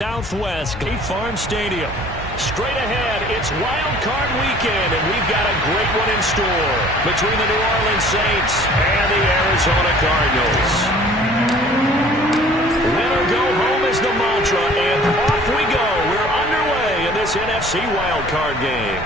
Southwest State Farm Stadium. Straight ahead, it's Wild Card Weekend, and we've got a great one in store between the New Orleans Saints and the Arizona Cardinals. Win or go home is the mantra, and off we go. We're underway in this NFC Wild Card game.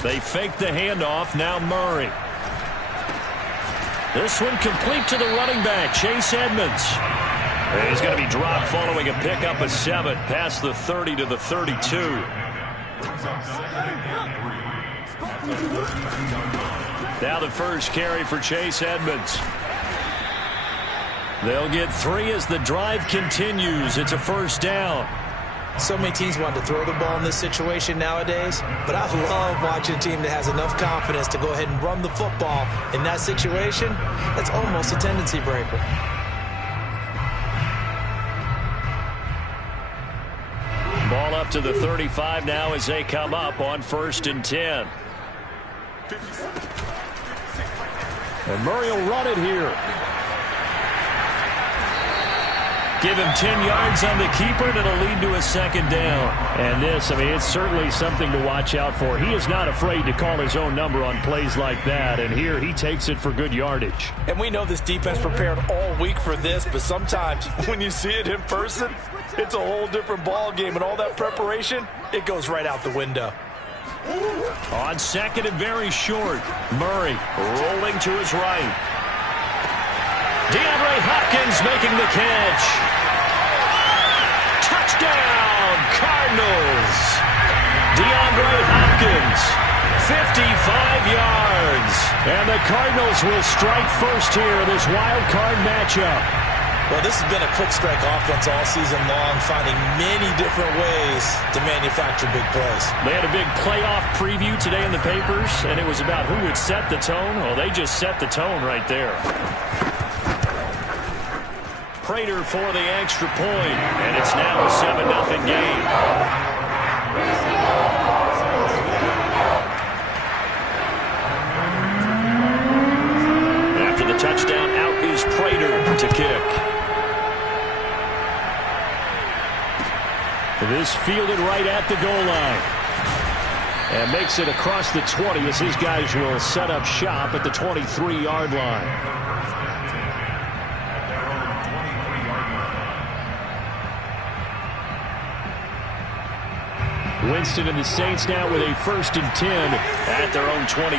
They fake the handoff. Now Murray. This one complete to the running back, Chase Edmonds. And he's going to be dropped following a pickup of 7 past the 30 to the 32. Now the first carry for Chase Edmonds. They'll get 3 as the drive continues. It's a first down. So many teams want to throw the ball in this situation nowadays, but I love watching a team that has enough confidence to go ahead and run the football in that situation. That's almost a tendency breaker. Ball up to the 35 now as they come up on 1st and 10. And Murray will run it here. Give him 10 yards on the keeper, and it'll lead to a second down. And this, it's certainly something to watch out for. He is not afraid to call his own number on plays like that, and here he takes it for good yardage. And we know this defense prepared all week for this, but sometimes when you see it in person, it's a whole different ball game, and all that preparation, it goes right out the window. On 2nd and very short, Murray rolling to his right. DeAndre Hopkins making the catch. Touchdown, Cardinals. DeAndre Hopkins, 55 yards. And the Cardinals will strike first here in this wild card matchup. Well, this has been a quick strike offense all season long, finding many different ways to manufacture big plays. They had a big playoff preview today in the papers, and it was about who would set the tone. Well, they just set the tone right there. Prater for the extra point, and it's now a 7-0 game. After the touchdown, out is Prater to kick. This fielded right at the goal line. And makes it across the 20 as his guys will set up shop at the 23-yard line. Winston and the Saints now with a 1st and 10 at their own 23.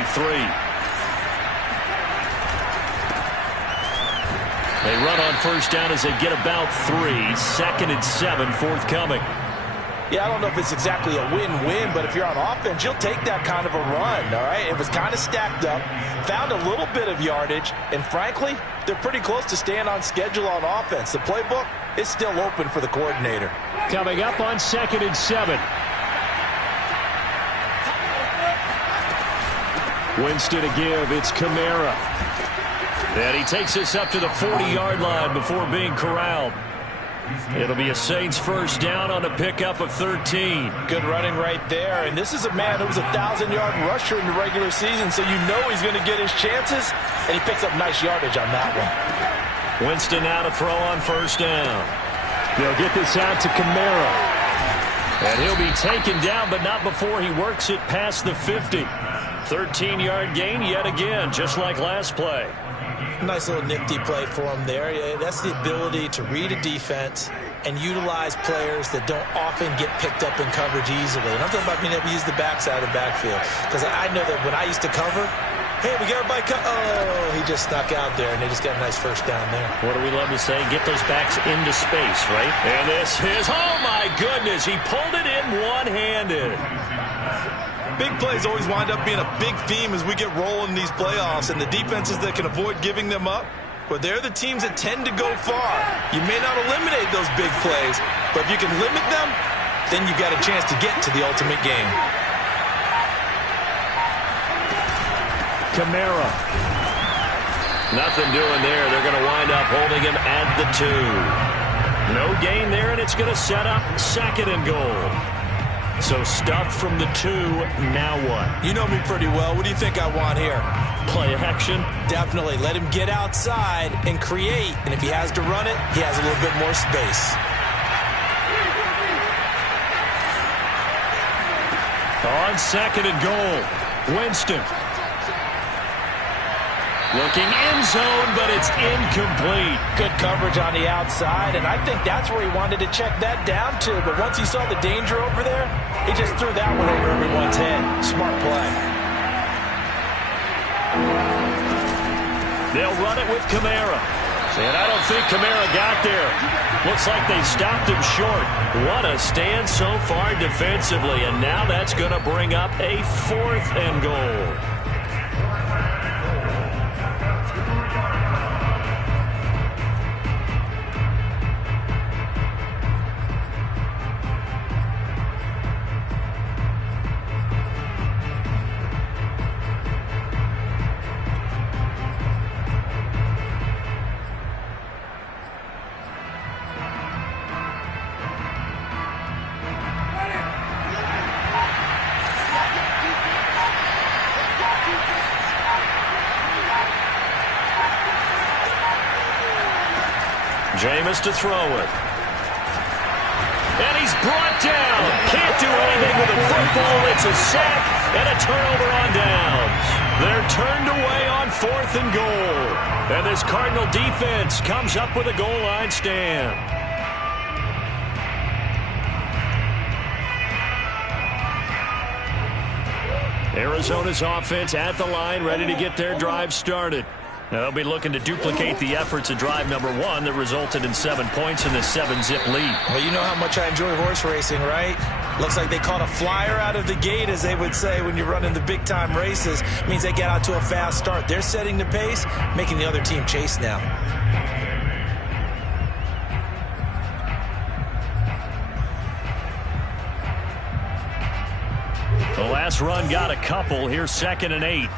They run on 1st down as they get about 3. 2nd and 7 forthcoming. Yeah, I don't know if it's exactly a win-win, but if you're on offense, you'll take that kind of a run, all right? It was kind of stacked up, found a little bit of yardage, and frankly, they're pretty close to staying on schedule on offense. The playbook is still open for the coordinator. Coming up on 2nd and 7. Winston to give. It's Kamara. And he takes this up to the 40-yard line before being corralled. It'll be a Saints first down on a pickup of 13. Good running right there. And this is a man who was a 1,000-yard rusher in the regular season, so you know he's going to get his chances. And he picks up nice yardage on that one. Winston now to throw on 1st down. They'll get this out to Kamara. And he'll be taken down, but not before he works it past the 50. 13-yard gain yet again, just like last play. Nice little nifty play for him there. Yeah, that's the ability to read a defense and utilize players that don't often get picked up in coverage easily. And I'm talking about being able to use the backside of the backfield. Because I know that when I used to cover, hey, we got everybody oh, he just snuck out there, and they just got a nice first down there. What do we love to say? Get those backs into space, right? And this is, oh my goodness, he pulled it in one-handed. Big plays always wind up being a big theme as we get rolling in these playoffs, and the defenses that can avoid giving them up, but they're the teams that tend to go far. You may not eliminate those big plays, but if you can limit them, then you've got a chance to get to the ultimate game. Kamara. Nothing doing there. They're going to wind up holding him at the 2. No gain there, and it's going to set up 2nd and goal. So stuffed from the 2, now what? You know me pretty well. What do you think I want here? Play action? Definitely. Let him get outside and create. And if he has to run it, he has a little bit more space. On 2nd and goal, Winston. Looking in zone, but it's incomplete. Good coverage on the outside, and I think that's where he wanted to check that down to. But once he saw the danger over there, he just threw that one over everyone's head. Smart play. They'll run it with Kamara. And I don't think Kamara got there. Looks like they stopped him short. What a stand so far defensively, and now that's going to bring up a 4th and goal. Jameis to throw it. And he's brought down. Can't do anything with the football. It's a sack and a turnover on downs. They're turned away on 4th and goal. And this Cardinal defense comes up with a goal line stand. Arizona's offense at the line, ready to get their drive started. Now they'll be looking to duplicate the efforts of drive number 1 that resulted in 7 points in this 7-zip lead. Well, you know how much I enjoy horse racing, right? Looks like they caught a flyer out of the gate, as they would say when you're running the big-time races. It means they get out to a fast start. They're setting the pace, making the other team chase now. The last run got a couple. Here's 2nd and 8.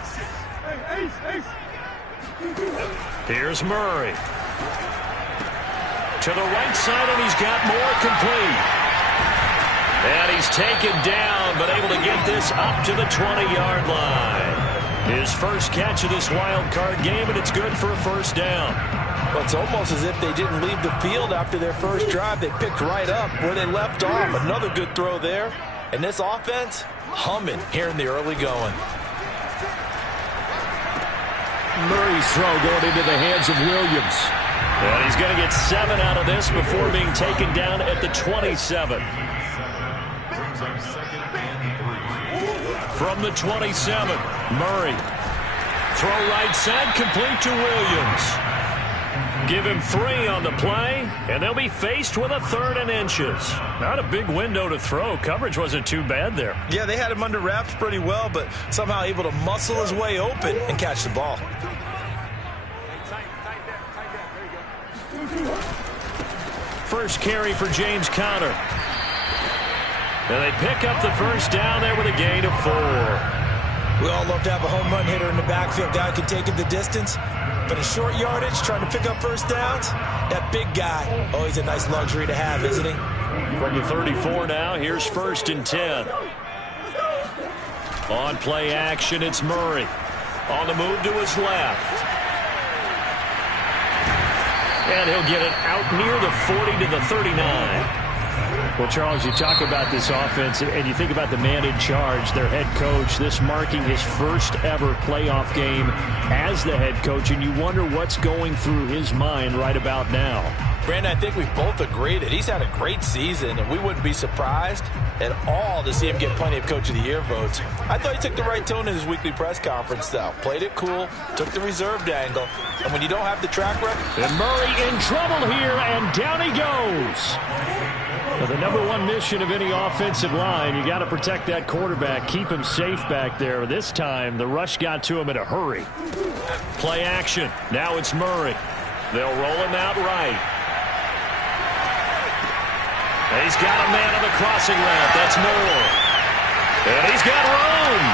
Here's Murray. To the right side, and he's got more complete. And he's taken down, but able to get this up to the 20-yard line. His first catch of this wild card game, and it's good for a 1st down. Well, it's almost as if they didn't leave the field after their first drive. They picked right up where they left off. Another good throw there. And this offense, humming here in the early going. Murray's throw going into the hands of Williams. And he's going to get 7 out of this before being taken down at the 27. From the 27, Murray. Throw right side, complete to Williams. Give him 3 on the play, and they'll be faced with a 3rd and inches. Not a big window to throw. Coverage wasn't too bad there. Yeah, they had him under wraps pretty well, but somehow able to muscle his way open and catch the ball. First carry for James Conner. And they pick up the 1st down there with a gain of 4. We all love to have a home run hitter in the backfield. Guy can take it the distance. But in short yardage, trying to pick up 1st downs, that big guy, oh, he's a nice luxury to have, isn't he? From the 34 now, here's 1st and 10. On play action, it's Murray. On the move to his left. And he'll get it out near the 40 to the 39. Well, Charles, you talk about this offense, and you think about the man in charge, their head coach, this marking his first ever playoff game as the head coach, and you wonder what's going through his mind right about now. Brandon, I think we both agree that he's had a great season, and we wouldn't be surprised at all to see him get plenty of Coach of the Year votes. I thought he took the right tone in his weekly press conference, though. Played it cool, took the reserved angle, and when you don't have the track record... And Murray in trouble here, and down he goes. Well, the number 1 mission of any offensive line, you got to protect that quarterback, keep him safe back there. This time, the rush got to him in a hurry. Play action. Now it's Murray. They'll roll him out right. He's got a man on the crossing route. That's Moore. And he's got room.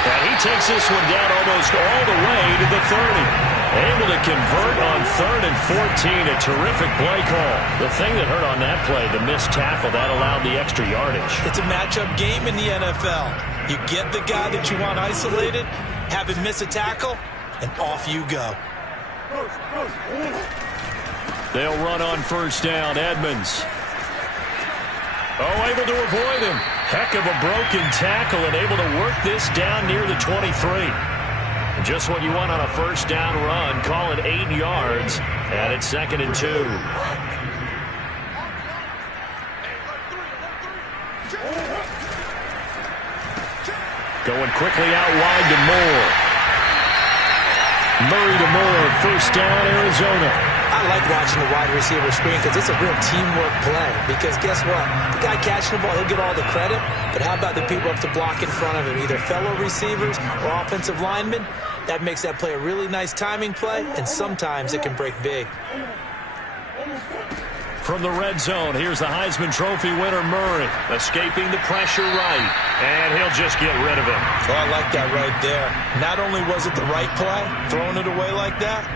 And he takes this one down almost all the way to the 30. Able to convert on 3rd and 14. A terrific play call. The thing that hurt on that play, the missed tackle, that allowed the extra yardage. It's a matchup game in the NFL. You get the guy that you want isolated, have him miss a tackle, and off you go. They'll run on 1st down. Edmonds. Oh, able to avoid him. Heck of a broken tackle and able to work this down near the 23. Just what you want on a 1st down run. Call it 8 yards. And it's 2nd and 2. Going quickly out wide to Moore. Murray to Moore. 1st down, Arizona. I like watching the wide receiver screen because it's a real teamwork play. Because guess what? The guy catching the ball, he'll get all the credit. But how about the people up to block in front of him? Either fellow receivers or offensive linemen. That makes that play a really nice timing play, and sometimes it can break big. From the red zone, here's the Heisman Trophy winner, Murray, escaping the pressure right, and he'll just get rid of him. Oh, I like that right there. Not only was it the right play, throwing it away like that,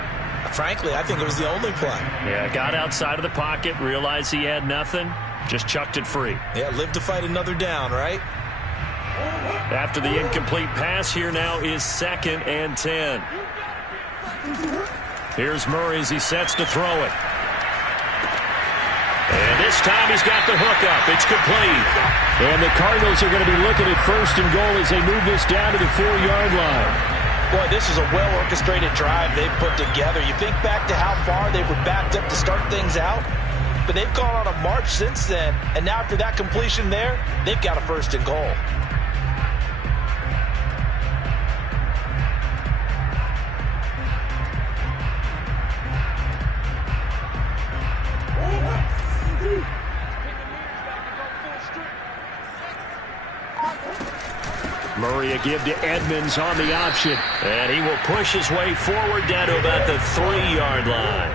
frankly, I think it was the only play. Yeah, got outside of the pocket, realized he had nothing, just chucked it free. Yeah, live to fight another down, right? After the incomplete pass, here now is 2nd and 10. Here's Murray as he sets to throw it. And this time he's got the hook up. It's complete. And the Cardinals are going to be looking at 1st and goal as they move this down to the 4-yard line. Boy, this is a well-orchestrated drive they've put together. You think back to how far they were backed up to start things out, but they've gone on a march since then. And now after that completion there, they've got a 1st and goal. Murray a give to Edmonds on the option. And he will push his way forward down to about the 3-yard line.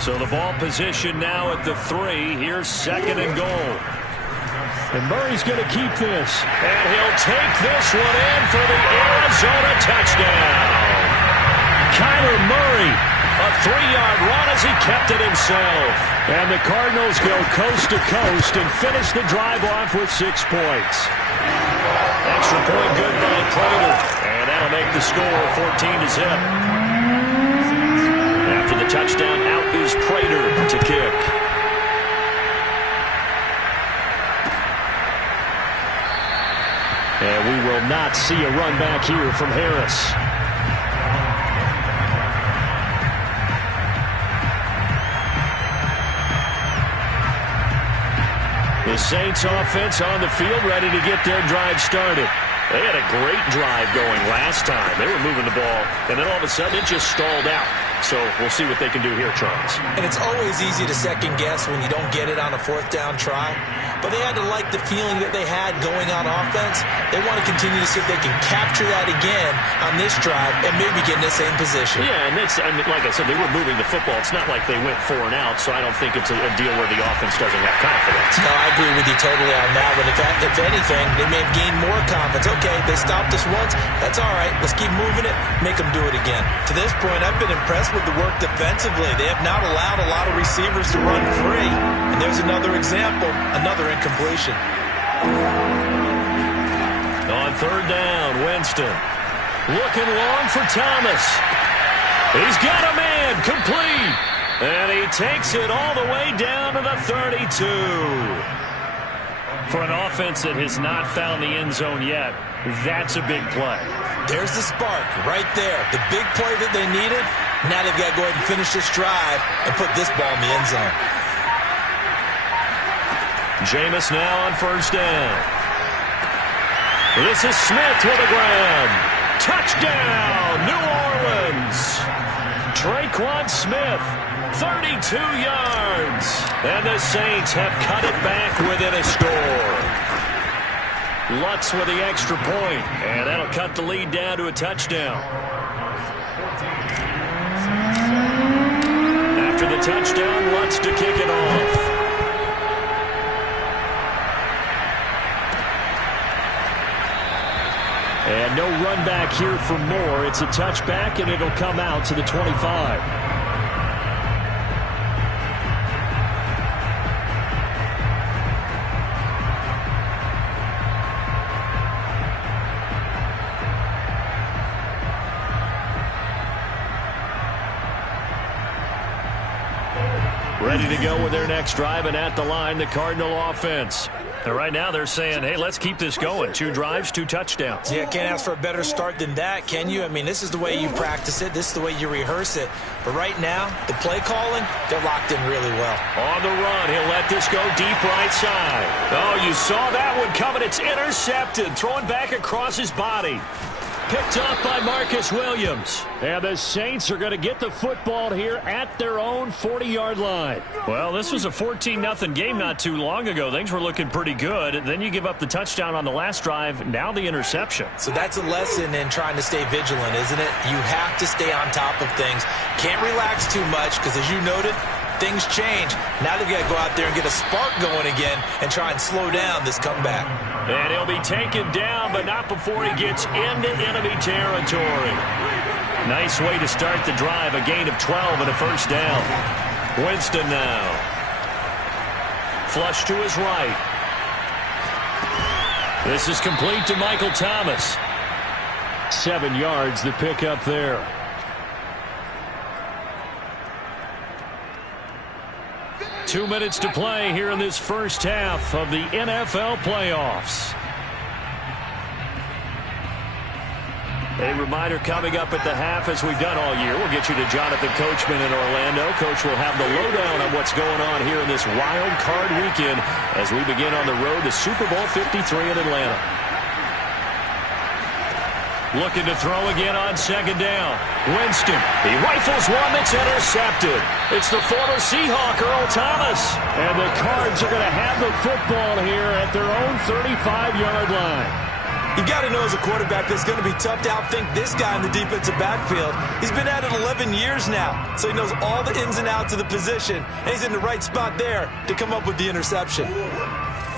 So the ball position now at the 3. Here's 2nd and goal. And Murray's going to keep this. And he'll take this one in for the Arizona touchdown. Kyler Murray, a 3-yard run as he kept it himself. And the Cardinals go coast to coast and finish the drive off with 6 points. Extra point good by Prater. And that'll make the score 14-0. After the touchdown, out is Prater to kick. And we will not see a run back here from Harris. The Saints offense on the field ready to get their drive started. They had a great drive going last time. They were moving the ball, and then all of a sudden it just stalled out. So we'll see what they can do here, Charles. And it's always easy to second guess when you don't get it on a 4th down try. But they had to like the feeling that they had going on offense. They want to continue to see if they can capture that again on this drive and maybe get in the same position. Yeah, and it's, I mean, like I said, they were moving the football. It's not like they went 4 and out, so I don't think it's a deal where the offense doesn't have confidence. No, I agree with you totally on that one. If anything, they may have gained more confidence. Okay, they stopped us once. That's all right. Let's keep moving it. Make them do it again. To this point, I've been impressed with the work defensively. They have not allowed a lot of receivers to run free. And there's another example, another incompletion. On 3rd down, Winston looking long for Thomas. He's got a man, complete. And he takes it all the way down to the 32. For an offense that has not found the end zone yet, that's a big play. There's the spark right there. The big play that they needed. Now they've got to go ahead and finish this drive and put this ball in the end zone. Jameis now on 1st down. This is Smith with a grab. Touchdown, New Orleans. Traquan Smith, 32 yards. And the Saints have cut it back within a score. Lutz with the extra point, and that'll cut the lead down to a touchdown. After the touchdown, Lutz to kick it off. And no run back here for more. It's a touchback, and it'll come out to the 25. Ready to go with their next drive, and at the line, the Cardinal offense. And right now they're saying, hey, let's keep this going. 2 drives, 2 touchdowns. Yeah, can't ask for a better start than that, can you? I mean, this is the way you practice it. This is the way you rehearse it. But right now, the play calling, they're locked in really well. On the run, he'll let this go deep right side. Oh, you saw that one coming. It's intercepted. Throwing back across his body. Picked up by Marcus Williams. And the Saints are going to get the football here at their own 40-yard line. Well, this was a 14-0 game not too long ago. Things were looking pretty good. Then you give up the touchdown on the last drive. Now the interception. So that's a lesson in trying to stay vigilant, isn't it? You have to stay on top of things. Can't relax too much because, as you noted, things change. Now they've got to go out there and get a spark going again and try and slow down this comeback. And he'll be taken down, but not before he gets into enemy territory. Nice way to start the drive. A gain of 12 and a first down. Winston now. Flush to his right. This is complete to Michael Thomas. 7 yards, the pickup there. Two minutes to play here in this first half of the NFL playoffs. A reminder coming up at the half, as we've done all year. We'll get you to Jonathan Coachman in Orlando. Coach will have the lowdown on what's going on here in this wild card weekend as we begin on the road to Super Bowl 53 in Atlanta. Looking to throw again on second down. Winston. He rifles one that's intercepted. It's the former Seahawk, Earl Thomas. And the Cards are going to have the football here at their own 35-yard line. You've got to know as a quarterback that it's going to be tough to outthink this guy in the defensive backfield. He's been at it 11 years now, so he knows all the ins and outs of the position, and he's in the right spot there to come up with the interception.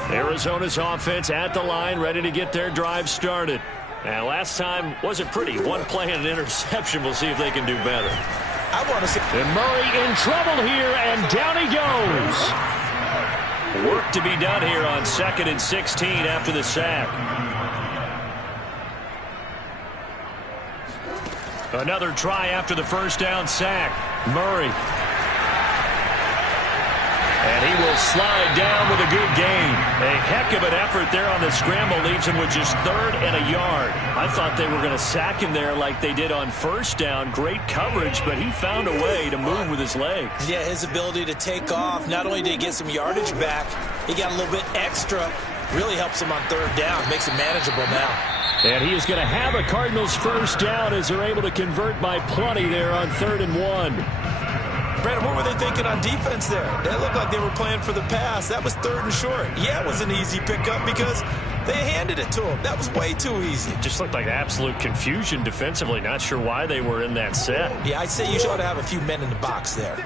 Arizona's offense at the line, ready to get their drive started. Now, last time wasn't pretty. One play and an interception. We'll see if they can do better. I want to see. And Murray in trouble here, and down he goes. Work to be done here on 2nd and 16 after the sack. Another try after the first down sack. Murray. And he will slide down with a good gain. A heck of an effort there on the scramble. Leaves him with just 3rd and a yard. I thought they were going to sack him there like they did on first down. Great coverage, but he found a way to move with his legs. Yeah, his ability to take off. Not only did he get some yardage back, he got a little bit extra. Really helps him on 3rd down. Makes it manageable now. And he is going to have a Cardinals first down as they're able to convert by plenty there on 3rd and 1. Brandon, what were they thinking on defense there? They looked like they were playing for the pass. That was 3rd and short. Yeah, it was an easy pickup because they handed it to him. That was way too easy. It just looked like absolute confusion defensively. Not sure why they were in that set. Yeah, I'd say you ought to have a few men in the box there.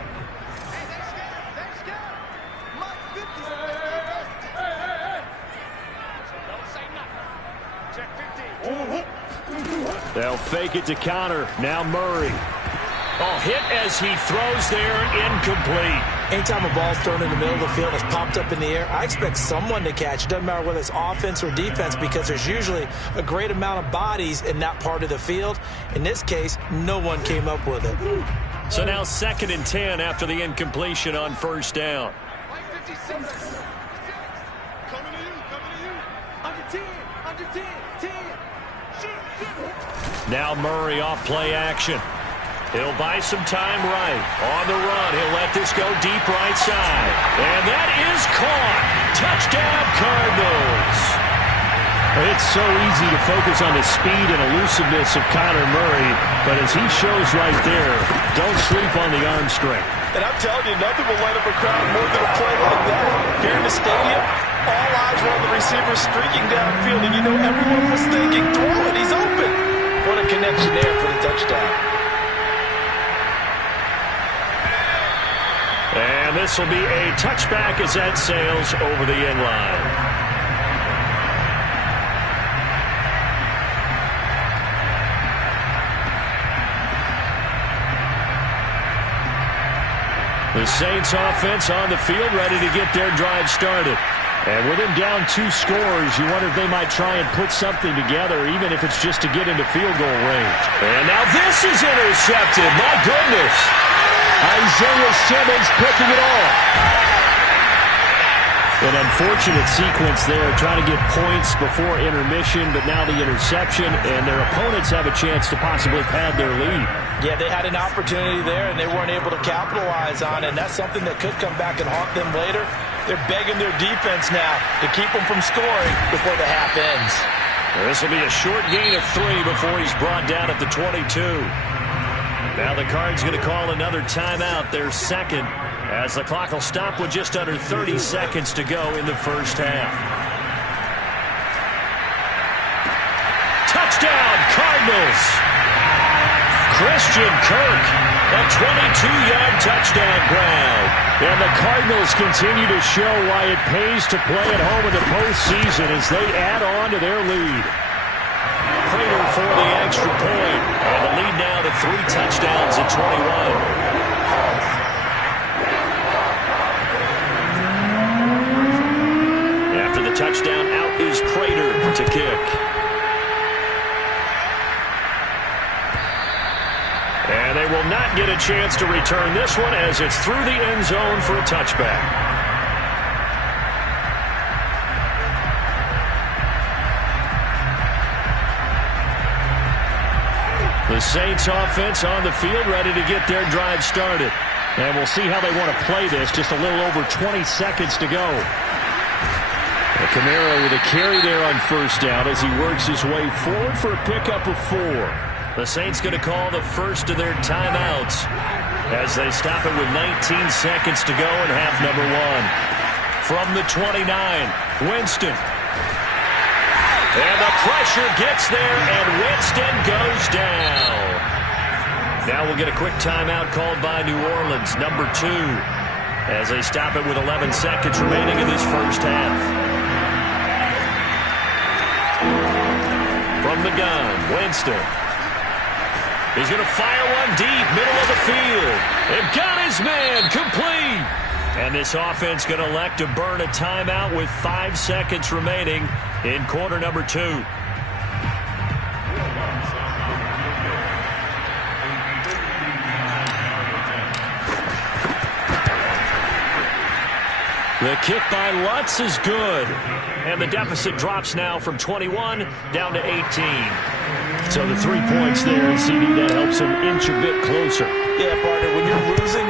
They'll fake it to Connor. Now Murray. Oh, hit as he throws there, incomplete. Anytime a ball's thrown in the middle of the field and it's popped up in the air, I expect someone to catch. It doesn't matter whether it's offense or defense because there's usually a great amount of bodies in that part of the field. In this case, no one came up with it. So now 2nd and 10 after the incompletion on first down. Now Murray off play action. He'll buy some time right. On the run, he'll let this go deep right side. And that is caught. Touchdown, Cardinals. It's so easy to focus on the speed and elusiveness of Kyler Murray, but as he shows right there, don't sleep on the arm strength. And I'm telling you, nothing will light up a crowd more than a play like that. Here in the stadium, all eyes were on the receiver streaking downfield, and you know everyone was thinking, throw it, he's open. What a connection there for the touchdown. And this will be a touchback as that sails over the end line. The Saints offense on the field, ready to get their drive started. And with him down 2 scores, you wonder if they might try and put something together, even if it's just to get into field goal range. And now this is intercepted. My goodness. Isaiah Simmons picking it off. An unfortunate sequence there, trying to get points before intermission, but now the interception, and their opponents have a chance to possibly pad their lead. Yeah, they had an opportunity there, and they weren't able to capitalize on it, and that's something that could come back and haunt them later. They're begging their defense now to keep them from scoring before the half ends. This will be a short gain of 3 before he's brought down at the 22. Now the Cards going to call another timeout, their second, as the clock will stop with just under 30 seconds to go in the first half. Touchdown, Cardinals! Christian Kirk, a 22-yard touchdown grab. And the Cardinals continue to show why it pays to play at home in the postseason as they add on to their lead. Prater for the extra point. And the lead now to 3 touchdowns at 21. After the touchdown, out is Prater to kick. And they will not get a chance to return this one as it's through the end zone for a touchback. The Saints offense on the field, ready to get their drive started. And we'll see how they want to play this. Just a little over 20 seconds to go. And Kamara with a carry there on first down as he works his way forward for a pickup of 4. The Saints going to call the first of their timeouts as they stop it with 19 seconds to go in half number 1. From the 29, Winston. And the pressure gets there, and Winston goes down. Now we'll get a quick timeout called by New Orleans, number 2, as they stop it with 11 seconds remaining in this first half. From the gun, Winston. He's going to fire one deep, middle of the field. And got his man, complete. And this offense going to elect to burn a timeout with 5 seconds remaining in quarter number 2. The kick by Lutz is good. And the deficit drops now from 21 down to 18. So the 3 points there, and CD, that helps him inch a bit closer. Yeah, partner, when you're losing,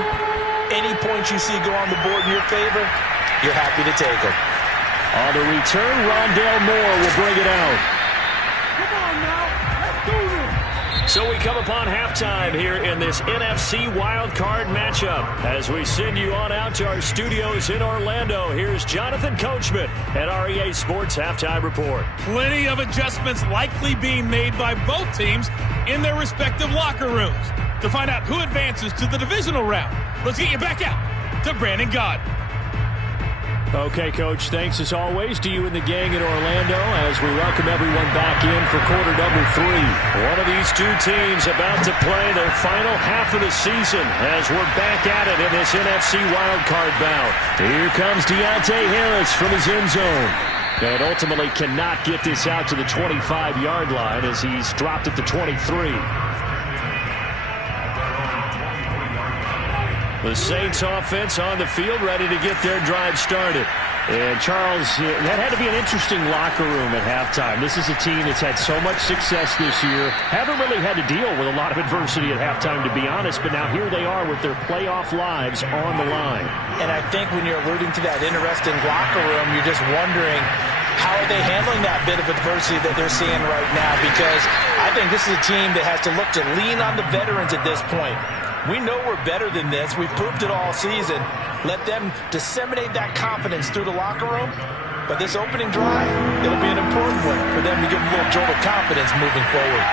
any points you see go on the board in your favor, you're happy to take them. On the return, Rondale Moore will bring it out. Come on now, let's do this. So we come upon halftime here in this NFC wildcard matchup. As we send you on out to our studios in Orlando, here's Jonathan Coachman at REA Sports Halftime Report. Plenty of adjustments likely being made by both teams in their respective locker rooms. To find out who advances to the divisional round, let's get you back out to Brandon Gott. Okay, Coach, thanks as always to you and the gang in Orlando as we welcome everyone back in for quarter number 3. One of these 2 teams about to play their final half of the season as we're back at it in this NFC wildcard bout. Here comes Deontay Harris from his end zone. And ultimately cannot get this out to the 25-yard line as he's dropped at the 23. The Saints offense on the field, ready to get their drive started. And Charles, that had to be an interesting locker room at halftime. This is a team that's had so much success this year. Haven't really had to deal with a lot of adversity at halftime, to be honest. But now here they are with their playoff lives on the line. And I think when you're alluding to that interesting locker room, you're just wondering, how are they handling that bit of adversity that they're seeing right now? Because I think this is a team that has to look to lean on the veterans at this point. We know we're better than this. We've proved it all season. Let them disseminate that confidence through the locker room. But this opening drive, it'll be an important one for them to give them a little jolt of confidence moving forward.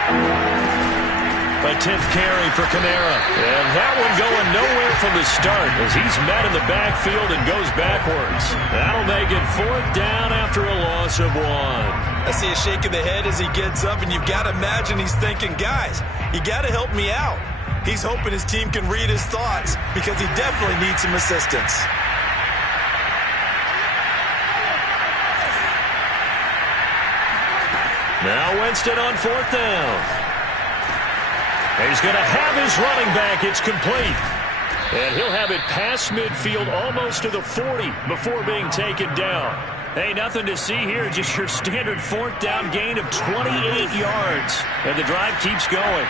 A 10th carry for Kamara. And that one going nowhere from the start as he's met in the backfield and goes backwards. That'll make it 4th down after a loss of 1. I see a shake of the head as he gets up, and you've got to imagine he's thinking, guys, you got to help me out. He's hoping his team can read his thoughts because he definitely needs some assistance. Now Winston on 4th down. He's going to have his running back. It's complete. And he'll have it past midfield almost to the 40 before being taken down. Hey, nothing to see here. Just your standard 4th down gain of 28 yards. And the drive keeps going.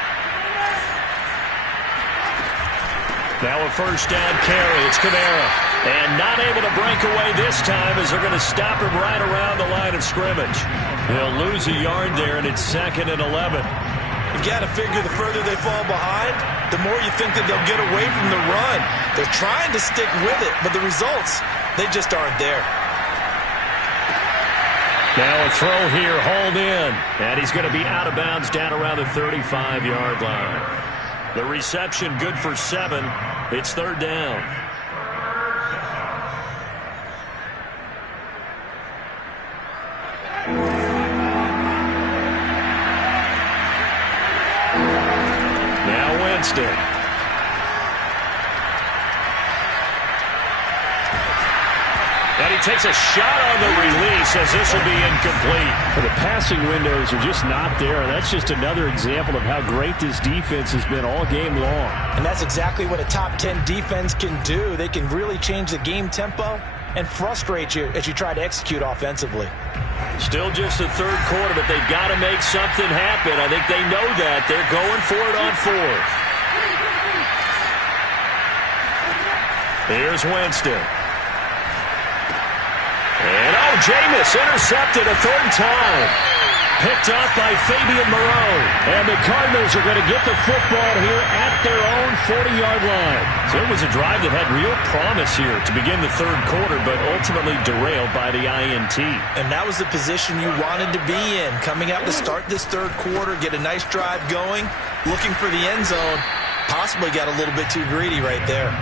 Now a 1st down carry. It's Kamara. And not able to break away this time as they're going to stop him right around the line of scrimmage. They'll lose a yard there, and it's 2nd and 11. You got to figure the further they fall behind, the more you think that they'll get away from the run. They're trying to stick with it, but the results, they just aren't there. Now a throw here, hauled in. And he's going to be out of bounds down around the 35-yard line. The reception good for 7. It's 3rd down. Now Winston. And he takes a shot on the release as this will be incomplete. Well, the passing windows are just not there. And that's just another example of how great this defense has been all game long. And that's exactly what a top 10 defense can do. They can really change the game tempo and frustrate you as you try to execute offensively. Still just the 3rd quarter, but they've got to make something happen. I think they know that. They're going for it on 4th. Here's Winston. And, Jameis intercepted a 3rd time. Picked off by Fabian Moreau. And the Cardinals are going to get the football here at their own 40-yard line. So it was a drive that had real promise here to begin the 3rd quarter, but ultimately derailed by the INT. And that was the position you wanted to be in. Coming out to start this 3rd quarter, get a nice drive going, looking for the end zone. Possibly got a little bit too greedy right there.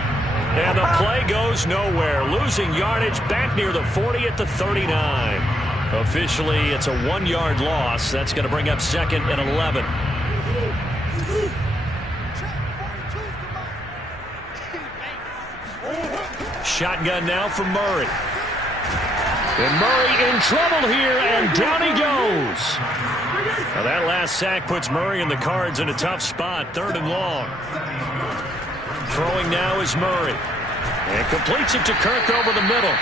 And the play goes nowhere. Losing yardage back near the 40 at the 39. Officially, it's a 1-yard loss. That's going to bring up 2nd and 11. Shotgun now for Murray. And Murray in trouble here, and down he goes. Now that last sack puts Murray and the Cards in a tough spot. 3rd and long. Throwing now is Murray. And completes it to Kirk over the middle.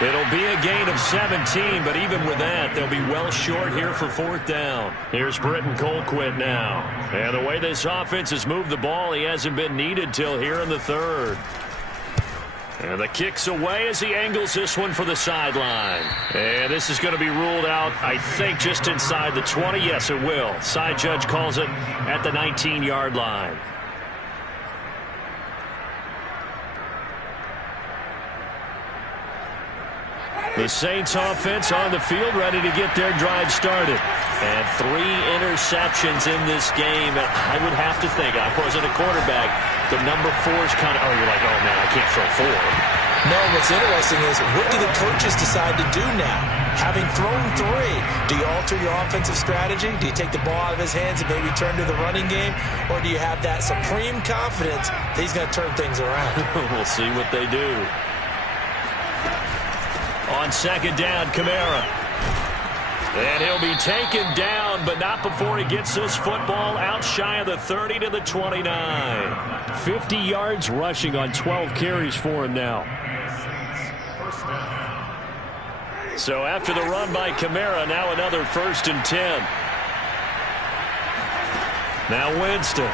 It'll be a gain of 17, but even with that, they'll be well short here for 4th down. Here's Britton Colquitt now. And the way this offense has moved the ball, he hasn't been needed till here in the 3rd. And the kick's away as he angles this one for the sideline. And this is going to be ruled out, I think, just inside the 20. Yes, it will. Side judge calls it at the 19-yard line. The Saints offense on the field, ready to get their drive started. And 3 interceptions in this game. And I would have to think, I wasn't a quarterback, the number 4 is kind of, you're like, oh, man, I can't throw 4. No, what's interesting is, what do the coaches decide to do now? Having thrown 3, do you alter your offensive strategy? Do you take the ball out of his hands and maybe turn to the running game? Or do you have that supreme confidence that he's going to turn things around? We'll see what they do. On 2nd down, Kamara. And he'll be taken down, but not before he gets this football out shy of the 30 to the 29. 50 yards rushing on 12 carries for him now. So after the run by Kamara, now another 1st and 10. Now Winston.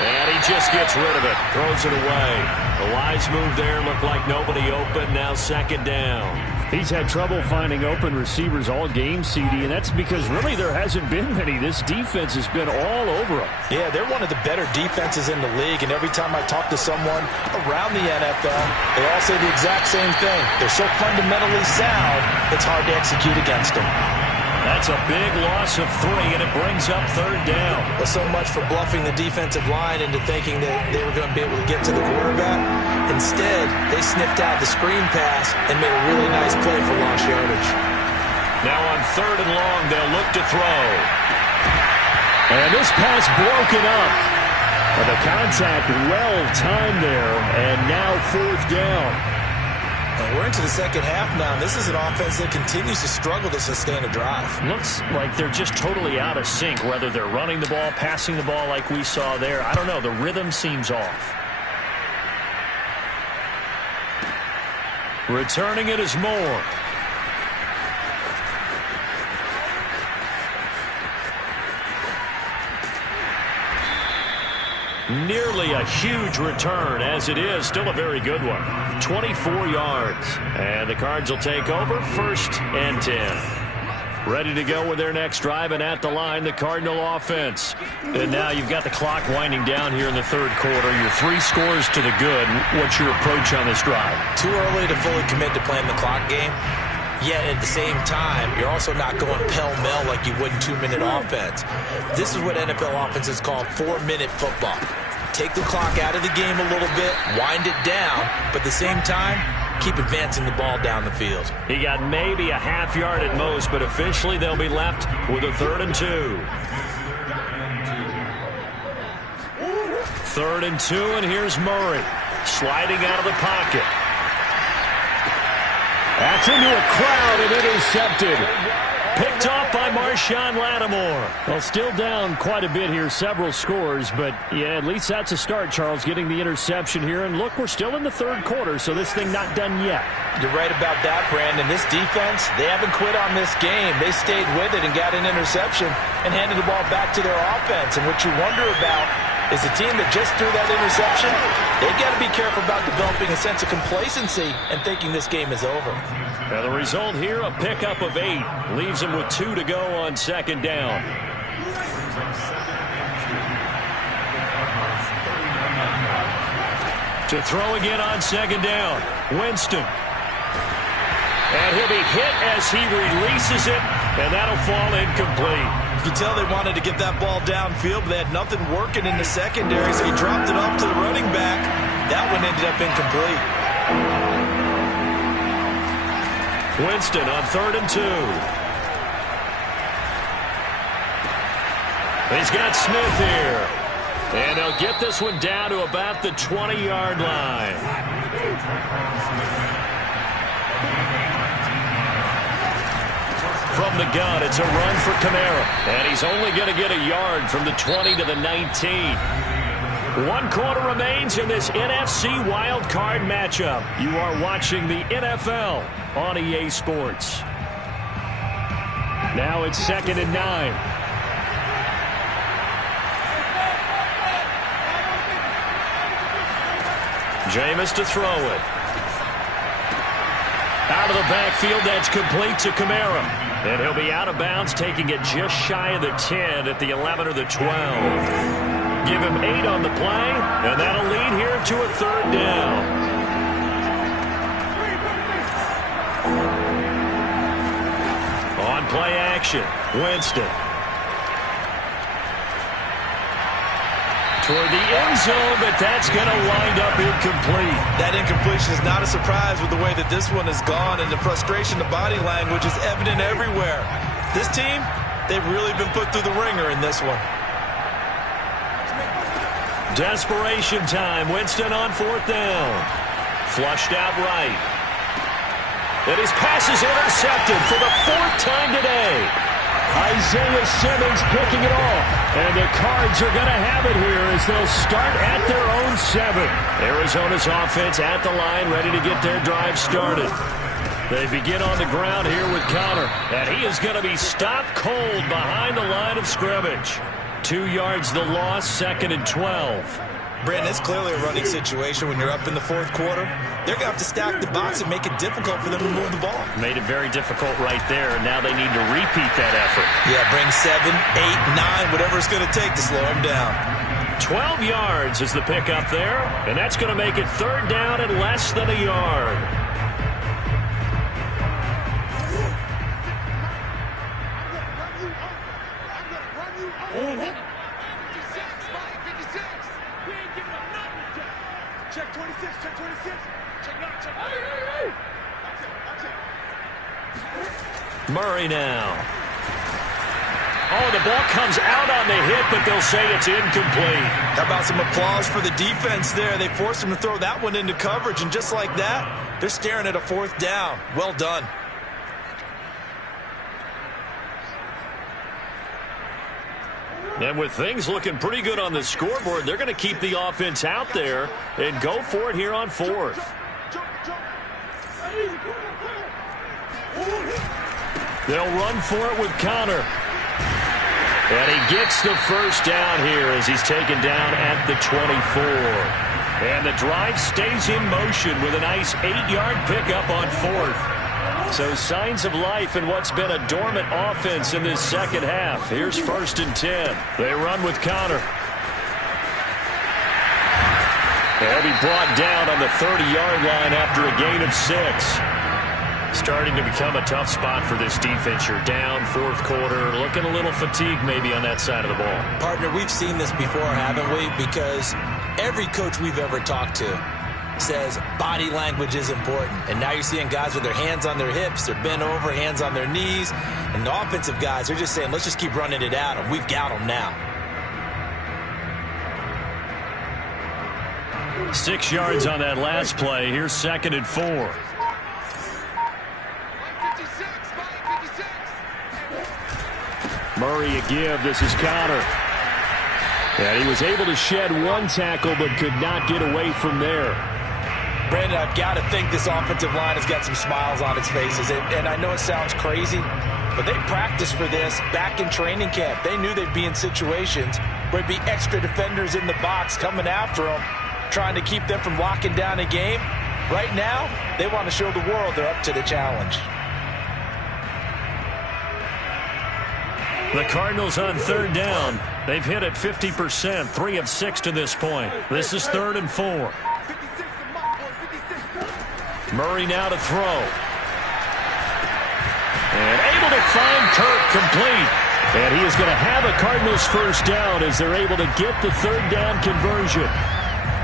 And he just gets rid of it. Throws it away. The wise move there. Looked like nobody open. Now 2nd down. He's had trouble finding open receivers all game, CD, and that's because really there hasn't been many. This defense has been all over him. Yeah, they're one of the better defenses in the league, and every time I talk to someone around the NFL, they all say the exact same thing. They're so fundamentally sound, it's hard to execute against them. That's a big loss of 3, and it brings up 3rd down. Well, so much for bluffing the defensive line into thinking that they were going to be able to get to the quarterback. Instead, they sniffed out the screen pass and made a really nice play for lost yardage. Now on 3rd and long, they'll look to throw. And this pass broken up. But the contact well-timed there, and now 4th down. And we're into the second half now, and this is an offense that continues to struggle to sustain a drive. Looks like they're just totally out of sync, whether they're running the ball, passing the ball like we saw there. I don't know. The rhythm seems off. Returning it is Moore. Nearly a huge return, as it is. Still a very good one. 24 yards. And the Cards will take over 1st and 10. Ready to go with their next drive, and at the line, the Cardinal offense. And now you've got the clock winding down here in the 3rd quarter. You're 3 scores to the good. What's your approach on this drive? Too early to fully commit to playing the clock game. Yet at the same time, you're also not going pell-mell like you would in 2-minute offense. This is what NFL offenses call 4-minute football. Take the clock out of the game a little bit, wind it down, but at the same time, keep advancing the ball down the field. He got maybe a half yard at most, but officially they'll be left with a 3rd and 2. 3rd and 2, and here's Murray sliding out of the pocket. That's into a crowd and intercepted. Picked off by Marshawn Lattimore. Well, still down quite a bit here, several scores, but yeah, at least that's a start, Charles, getting the interception here. And look, we're still in the 3rd quarter, so this thing not done yet. You're right about that, Brandon. This defense, they haven't quit on this game. They stayed with it and got an interception and handed the ball back to their offense. And what you wonder about is the team that just threw that interception, they've got to be careful about developing a sense of complacency and thinking this game is over. Now the result here, a pickup of 8. Leaves him with 2 to go on 2nd down. To throw again on 2nd down, Winston. And he'll be hit as he releases it, and that'll fall incomplete. You can tell they wanted to get that ball downfield, but they had nothing working in the secondary, so he dropped it off to the running back. That one ended up incomplete. Winston on 3rd and 2. He's got Smith here. And he'll get this one down to about the 20-yard line. From the gun, it's a run for Kamara. And he's only going to get a yard from the 20 to the 19. 1 quarter remains in this NFC Wild Card matchup. You are watching the NFL on EA Sports. Now it's 2nd and 9. Jameis to throw it. Out of the backfield, that's complete to Kamara. And he'll be out of bounds, taking it just shy of the 10 at the 11 or the 12. Give him 8 on the play, and that'll lead here to a 3rd down. On play action, Winston. Toward the end zone, but that's going to wind up incomplete. That incompletion is not a surprise with the way that this one has gone, and the frustration, the body language is evident everywhere. This team, they've really been put through the ringer in this one. Desperation time. Winston on 4th down. Flushed out right. And his pass is intercepted for the 4th time today. Isaiah Simmons picking it off. And the Cards are going to have it here as they'll start at their own 7. Arizona's offense at the line, ready to get their drive started. They begin on the ground here with Connor. And he is going to be stopped cold behind the line of scrimmage. 2 yards the loss, 2nd and 12. Brandon, it's clearly a running situation when you're up in the 4th quarter. They're going to have to stack the box and make it difficult for them to move the ball. Made it very difficult right there. Now they need to repeat that effort. Yeah, bring 7, 8, 9, whatever it's going to take to slow them down. 12 yards is the pickup there, and that's going to make it 3rd down and less than a yard. Check 26, check 26. Check not, check not. That's it. Murray now. Oh, the ball comes out on the hit, but they'll say it's incomplete. How about some applause for the defense there? They forced him to throw that one into coverage, and just like that, they're staring at a 4th down. Well done. And with things looking pretty good on the scoreboard, they're going to keep the offense out there and go for it here on 4th. They'll run for it with Connor. And he gets the first down here as he's taken down at the 24. And the drive stays in motion with a nice 8-yard pickup on 4th. So signs of life in what's been a dormant offense in this second half. Here's 1st and 10. They run with Connor. They'll be brought down on the 30-yard line after a gain of 6. Starting to become a tough spot for this defense. You're down 4th quarter, looking a little fatigued maybe on that side of the ball. Partner, we've seen this before, haven't we? Because every coach we've ever talked to says body language is important. And now you're seeing guys with their hands on their hips, they're bent over, hands on their knees. And the offensive guys are just saying, let's just keep running it at them. We've got them now. 6 yards on that last play. Here's 2nd and 4. Murray a give. This is Connor. And he was able to shed one tackle but could not get away from there. Brandon, I've got to think this offensive line has got some smiles on its faces. And I know it sounds crazy, but they practiced for this back in training camp. They knew they'd be in situations where there'd be extra defenders in the box coming after them, trying to keep them from locking down a game. Right now, they want to show the world they're up to the challenge. The Cardinals on 3rd down. They've hit it 50%, 3 of 6 to this point. This is 3rd and 4. Murray now to throw. And able to find Kirk complete. And he is going to have a Cardinals first down as they're able to get the 3rd down conversion.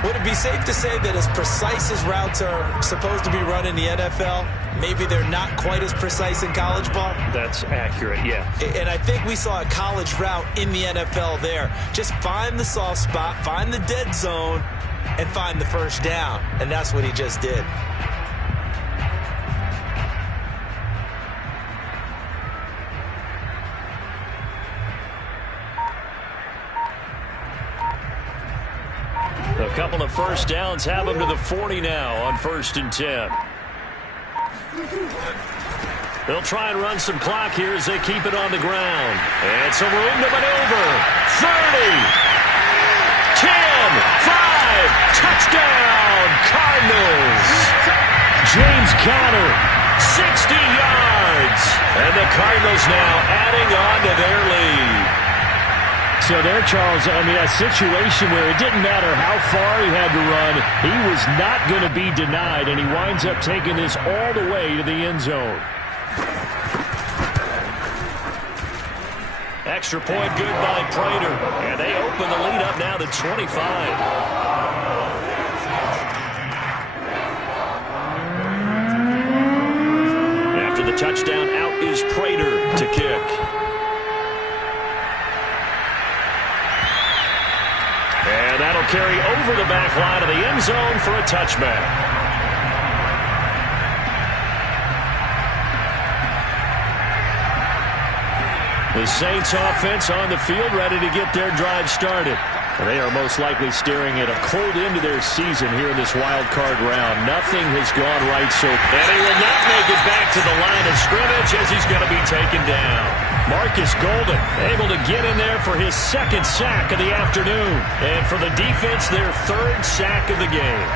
Would it be safe to say that as precise as routes are supposed to be run in the NFL, maybe they're not quite as precise in college ball? That's accurate, yeah. And I think we saw a college route in the NFL there. Just find the soft spot, find the dead zone, and find the first down. And that's what he just did. A couple of first downs have them to the 40 now on 1st and 10. They'll try and run some clock here as they keep it on the ground. And some room to maneuver. 30, 10, 5, touchdown, Cardinals. James Conner, 60 yards. And the Cardinals now adding on to their lead. So there, Charles, I mean, a situation where it didn't matter how far he had to run, he was not going to be denied, and he winds up taking this all the way to the end zone. Extra point good by Prater, and they open the lead up now to 25. After the touchdown, out is Prater to kick. And that'll carry over the back line of the end zone for a touchback. The Saints offense on the field ready to get their drive started. They are most likely staring at a cold end to their season here in this wild card round. Nothing has gone right so far. And he will not make it back to the line of scrimmage as he's going to be taken down. Marcus Golden able to get in there for his 2nd sack of the afternoon. And for the defense, their 3rd sack of the game.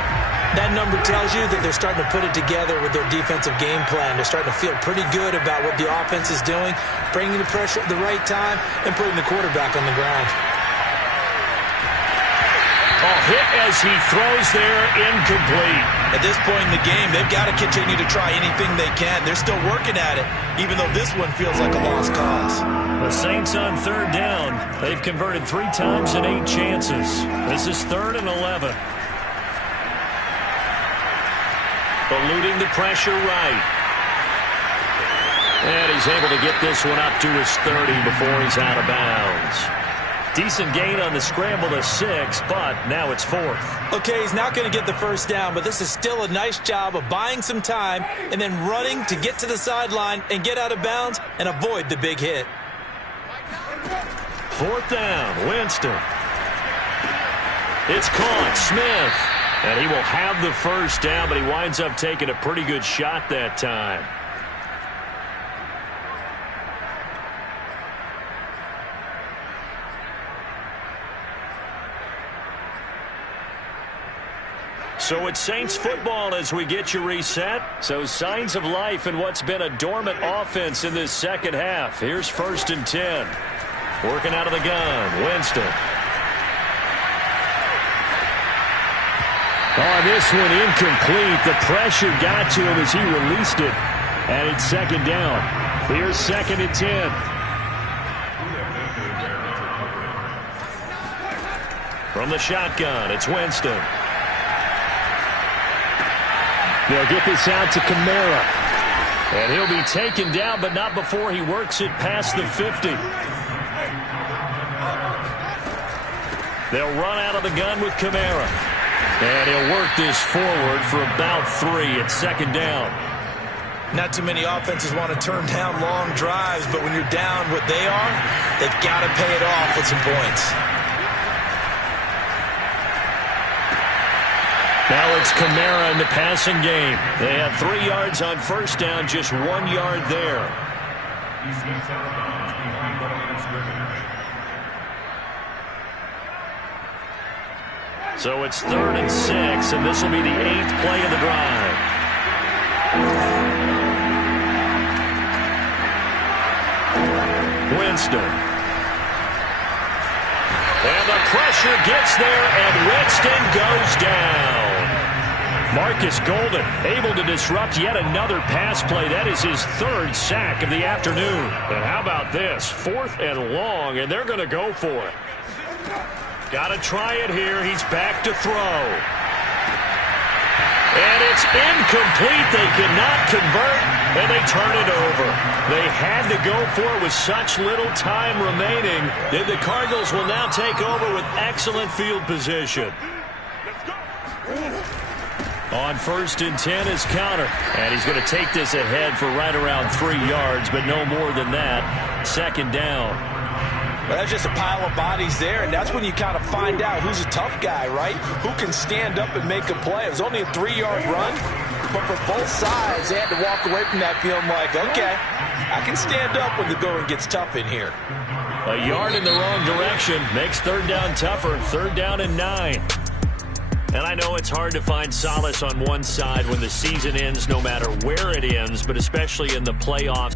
That number tells you that they're starting to put it together with their defensive game plan. They're starting to feel pretty good about what the offense is doing, bringing the pressure at the right time, and putting the quarterback on the ground. Hit as he throws there, incomplete. At this point in the game, they've got to continue to try anything they can. They're still working at it, even though this one feels like a lost cause. The Saints on 3rd down. They've converted 3 times in 8 chances. This is 3rd and 11. Eluding the pressure right. And he's able to get this one up to his 30 before he's out of bounds. Decent gain on the scramble to 6, but now it's 4th. Okay, he's not going to get the first down, but this is still a nice job of buying some time and then running to get to the sideline and get out of bounds and avoid the big hit. 4th down, Winston. It's caught, Smith. And he will have the first down, but he winds up taking a pretty good shot that time. So it's Saints football as we get you reset. So signs of life in what's been a dormant offense in this second half. Here's 1st and 10. Working out of the gun, Winston. On this one, incomplete. The pressure got to him as he released it. And it's 2nd down. Here's 2nd and 10. From the shotgun, it's Winston. They'll get this out to Kamara. And he'll be taken down, but not before he works it past the 50. They'll run out of the gun with Kamara. And he'll work this forward for about 3 at 2nd down. Not too many offenses want to turn down long drives, but when you're down what they are, they've got to pay it off with some points. Now it's Kamara in the passing game. They have 3 yards on 1st down, just 1 yard there. So it's 3rd and 6, and this will be the 8th play of the drive. Winston. And the pressure gets there, and Winston goes down. Marcus Golden able to disrupt yet another pass play. That is his 3rd sack of the afternoon. And how about this? 4th and long, and they're going to go for it. Got to try it here. He's back to throw. And it's incomplete. They cannot convert, and they turn it over. They had to go for it with such little time remaining. And the Cardinals will now take over with excellent field position. On 1st and 10 is Counter. And he's going to take this ahead for right around 3 yards, but no more than that. 2nd down. Well, that's just a pile of bodies there, and that's when you kind of find out who's a tough guy, right? Who can stand up and make a play. It was only a 3-yard run, but for both sides, they had to walk away from that feeling like, okay, I can stand up when the going gets tough in here. A yard in the wrong direction makes 3rd down tougher. 3rd down and 9. And I know it's hard to find solace on one side when the season ends, no matter where it ends, but especially in the playoffs.